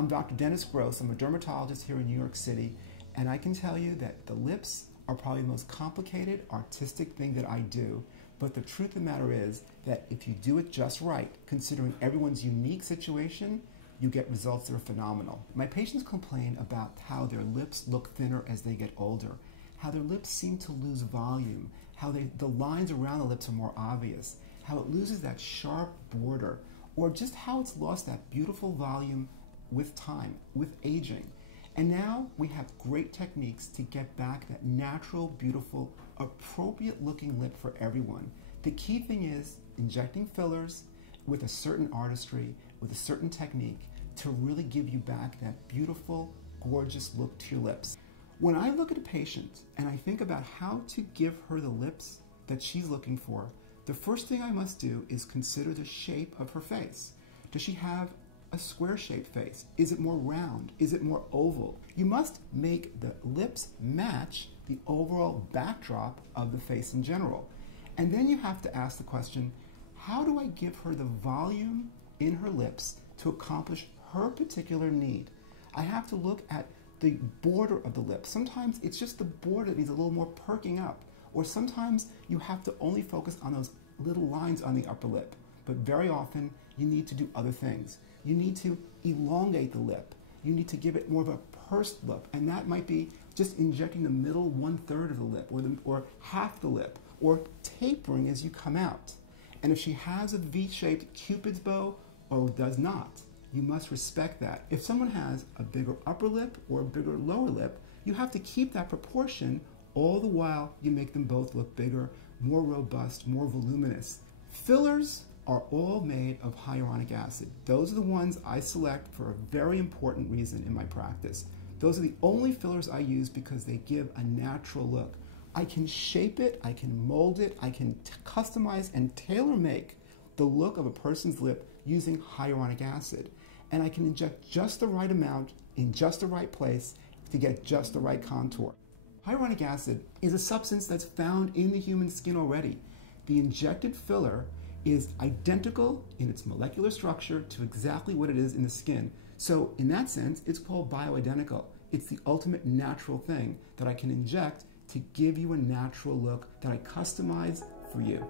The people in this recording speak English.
I'm Dr. Dennis Gross. I'm a dermatologist here in New York City, and I can tell you that the lips are probably the most complicated, artistic thing that I do. But the truth of the matter is that if you do it just right, considering everyone's unique situation, you get results that are phenomenal. My patients complain about how their lips look thinner as they get older, how their lips seem to lose volume, how the lines around the lips are more obvious, how it loses that sharp border, or just how it's lost that beautiful volume with time, with aging. And now we have great techniques to get back that natural, beautiful, appropriate looking lip for everyone. The key thing is injecting fillers with a certain artistry, with a certain technique to really give you back that beautiful, gorgeous look to your lips. When I look at a patient and I think about how to give her the lips that she's looking for, the first thing I must do is consider the shape of her face. Does she have a square-shaped face? Is it more round? Is it more oval? You must make the lips match the overall backdrop of the face in general. And then you have to ask the question, how do I give her the volume in her lips to accomplish her particular need? I have to look at the border of the lip. Sometimes it's just the border that needs a little more perking up. Or sometimes you have to only focus on those little lines on the upper lip. But very often you need to do other things. You need to elongate the lip. You need to give it more of a pursed lip, and that might be just injecting the middle 1/3 of the lip, or half the lip, or tapering as you come out. And if she has a V-shaped Cupid's bow or does not, you must respect that. If someone has a bigger upper lip or a bigger lower lip, you have to keep that proportion all the while you make them both look bigger, more robust, more voluminous. Fillers are all made of hyaluronic acid. Those are the ones I select for a very important reason in my practice. Those are the only fillers I use because they give a natural look. I can shape it, I can mold it, I can customize and tailor make the look of a person's lip using hyaluronic acid. And I can inject just the right amount in just the right place to get just the right contour. Hyaluronic acid is a substance that's found in the human skin already. The injected filler is identical in its molecular structure to exactly what it is in the skin. So in that sense, it's called bioidentical. It's the ultimate natural thing that I can inject to give you a natural look that I customize for you.